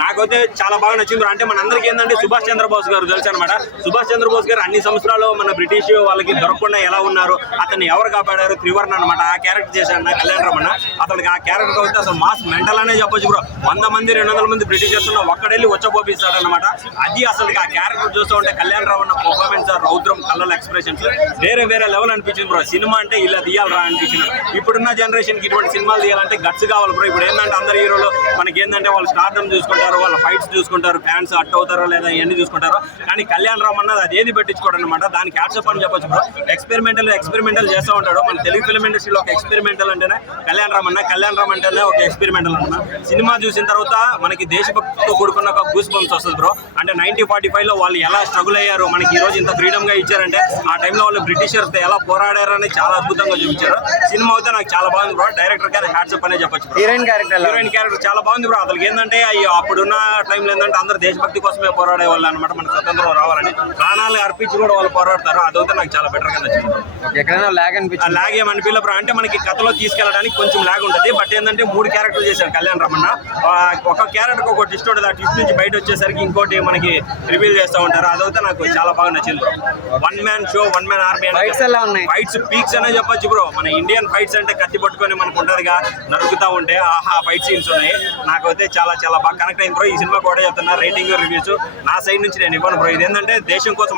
నాకైతే చాలా బాగా నచ్చింది. అంటే మనందరికీ ఏంటంటే సుభాష్ చంద్రబోస్ గారు తెలుసు అనమాట. సుభాష్ చంద్రబోస్ గారు అన్ని సంవత్సరాలు మన బ్రిటిష్ వాళ్ళకి దొరకకుండా ఎలా ఉన్నారు, అతన్ని ఎవరు కాపాడారు, త్రివర్ణ అనమాట. ఆ క్యారెక్టర్ చేశాడు కళ్యాణ్ రమణ. అతనికి ఆ క్యారెక్టర్ అయితే అసలు మాస్ మెంటల్ అనే చెప్పొచ్చు బ్రో. 100 మంది 200 మంది బ్రిటిషర్స్ ఉన్న ఒక్కడెళ్ళి వచ్చపోపిస్తాడు అనమాట. అది అసలు ఆ క్యారెక్టర్ చూస్తూ ఉంటే కళ్యాణ్ రమణ పర్ఫార్మెన్స్, రౌద్రం, కళ్ళ ఎక్స్ప్రెషన్స్ వేరే లెవెల్ అనిపించింది బ్రో. సినిమా అంటే ఇలా తీయాలరా అనిపించింది. ఇప్పుడున్న జనరేషన్ కి ఇటువంటి సినిమాలు తీయాలంటే గట్స్ కావాలి బ్రో. ఇప్పుడు ఏంటంటే అందరు హీరోలు మనకి ఏంటంటే వాళ్ళు స్టార్డమ్ చూసుకుంటారు, వాళ్ళ ఫైట్స్ చూసుకుంటారు, ఫ్యాన్స్ అట్ అవుతారో లేదా ఇవన్నీ చూసుకుంటారు. కానీ కళ్యాణ్ రామ్ అన్నది అది ఏది పెట్టించుకోవడం అనమాట. దానికి హ్యాట్సప్ అని చెప్పొచ్చు బ్రో. ఎక్స్పెరిమెంటల్ చేస్తూ ఉంటాడు. మన తెలుగు ఫిల్మ్ ఇండస్ట్రీలో ఒక ఎక్స్పెరిమెంటల్ అంటేనే కళ్యాణ్ రామ్ అన్న. కళ్యాణ్ రామ్ అంటేనే ఒక ఎక్స్పెరిమెంటల్ అన్న. సినిమా చూసిన తర్వాత మనకి దేశభక్తితో కూడుకున్న ఒక గూస్ బంప్స్ వస్తుంది బ్రో. అంటే 1945లో వాళ్ళు ఎలా స్ట్రగుల్ అయ్యారు, మనకి ఈ రోజు ఇంత ఫ్రీడమ్ గా ఇచ్చారంటే ఆ టైంలో వాళ్ళు బ్రిటిషర్స్ ఎలా పోరాడారని చాలా అద్భుతంగా చూపించారు. సినిమా అయితే నాకు చాలా బాగుంది బ్రో. డైరెక్టర్ గారి హ్యాట్సప్ అనే చెప్పొచ్చు. హీరోయిన్ క్యారెక్టర్ చాలా బాగుంది బ్రో. అసలు ఏంటంటే అప్పుడున్న టైంలో ఏంటంటే అందరూ దేశభక్తి కోసమే పోరాడే వాళ్ళు అనమాట. మనకు స్వతంత్రం రావాలని ప్రాణాలు అర్పించి కూడా వాళ్ళు పోరాడతారు. అదైతే నాకు చాలా బెటర్ గా నచ్చింది. లాగ్ ఏమనిపిల్ల బ్రో. అంటే మనకి కథలో తీసుకెళ్ళడానికి కొంచెం లాగ్ ఉంటుంది. బట్ ఏంటంటే 3 క్యారెక్టర్లు చేశారు కళ్యాణ్ రమణ. ఒక క్యారెక్టర్ ఒక ట్విస్ట్ ఉంటుంది. ఆ ట్విస్ట్ నుంచి బయట వచ్చేసరికి ఇంకోటి మనకి రివీల్ చేస్తూ ఉంటారు. అదైతే నాకు చాలా బాగా నచ్చింది bro. 1 man show, 1 man army. Fights peaks అనే చెప్పొచ్చు బ్రో. మన ఇండియన్ ఫైట్స్ అంటే కత్తి పట్టుకొని మనకు ఉంటదిగా, నరుకుతా ఉంటే ఆహా ఫైట్ సీన్స్ ఉన్నాయి. నాకైతే చాలా బాగా కనెక్ట్ అయింది బ్రో. ఈ సినిమా కూడా చెప్తున్నా. రేటింగ్ రివ్యూస్ నా సైడ్ నుంచి నేను ఇవ్వను బ్రో. ఇదేంటంటే దేశం కోసం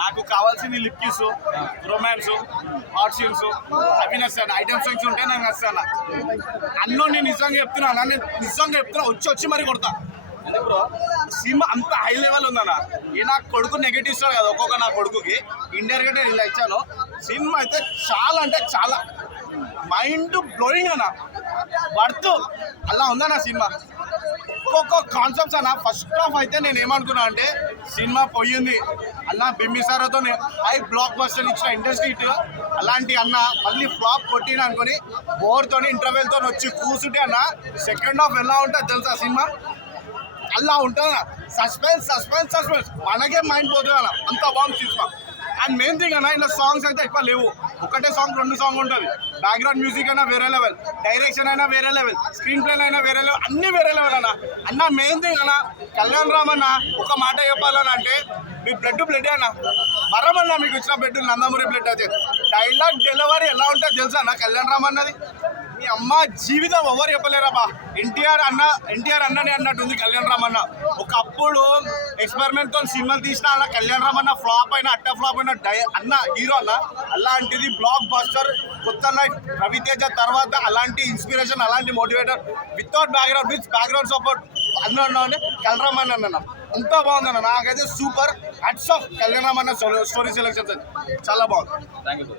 నాకు కావాల్సింది lip kiss, romance, hot scenes, happiness item songs ఉంటే నాకు నచ్చాను. అన్నో నేను నిజంగా చెప్తున్నా వచ్చి మరి కొడతా. సినిమా అంత హై లెవెల్ ఉందన్న. నా కొడుకు నెగటివ్ ఇస్తాడు కదా ఒక్కొక్క నా కొడుకుకి ఇండైరెక్ట్ గా ఇలా ఇచ్చాను. సినిమా అయితే చాలా మైండ్ బ్లోయింగ్ అన్న. వర్త్ అలా ఉందన్న సినిమా. ఒక్కొక్క కాన్సెప్ట్స్ అన్న. ఫస్ట్ హాఫ్ అయితే నేను ఏమనుకున్నా అంటే సినిమా పోయింది అన్న బింబిసారాతో హై బ్లాక్ బస్టర్ ఇచ్చిన ఇండస్ట్రీ హిట్. అలాంటి అన్న మళ్ళీ ఫ్లాప్ కొట్టిన అనుకుని బోర్తో ఇంటర్వెల్తో వచ్చి కూర్చుంటే అన్న సెకండ్ హాఫ్ ఎలా ఉంటుంది తెలుసా సినిమా? అలా ఉంటుంది. సస్పెన్స్ మనకే మైండ్ పోతుంది అన్న. అంత బాగుంది సినిమా. అండ్ మెయిన్ థింగ్ అన్న ఇలా సాంగ్స్ అయితే ఎక్కువ లేవు. ఒకటే సాంగ్ 2 సాంగ్ ఉంటుంది. బ్యాక్గ్రౌండ్ మ్యూజిక్ అయినా వేరే లెవెల్, డైరెక్షన్ అయినా వేరే లెవెల్, స్క్రీన్ ప్లే అయినా వేరే లెవెల్, అన్ని వేరే లెవెల్ అన్న. మెయిన్ థింగ్ అన్న కళ్యాణ్ రామ్ అన్న ఒక మాట చెప్పాలని అంటే మీ బ్లడ్ అన్న వరమన్నా. మీకు వచ్చిన బ్లడ్ నందమూరి బ్లడ్ అయితే డైలాగ్ డెలివరీ ఎలా ఉంటుంది తెలుసా అన్న కళ్యాణ్ రామ్ అన్నది. మీ అమ్మ జీవితం ఎవరు చెప్పలేరబ్బా. ఎన్టీఆర్ అన్ననే అన్నట్టుంది కళ్యాణ్ రామ్ అన్న. ఒకప్పుడు ఎక్స్పెరిమెంట్ తో సినిమాలు తీసిన అన్న కళ్యాణ్ రామ్ అన్న ఫ్లాప్ అయినా ఫ్లాప్ అయిన అన్న హీరో అన్న. అలాంటిది బ్లాక్ బస్టర్ కొత్త లైఫ్ రవితేజ తర్వాత అలాంటి ఇన్స్పిరేషన్, అలాంటి మోటివేటర్ వితౌట్ బ్యాక్గ్రౌండ్ సపోర్ట్ అన్న కళ్యాణ్ రామ్ అన్న. అంత బాగుందన్న. నాకైతే super hats off Kalyan Ram అన్న. స్టోరీ సెలెక్షన్స్ చాలా బాగుంది. Thank you.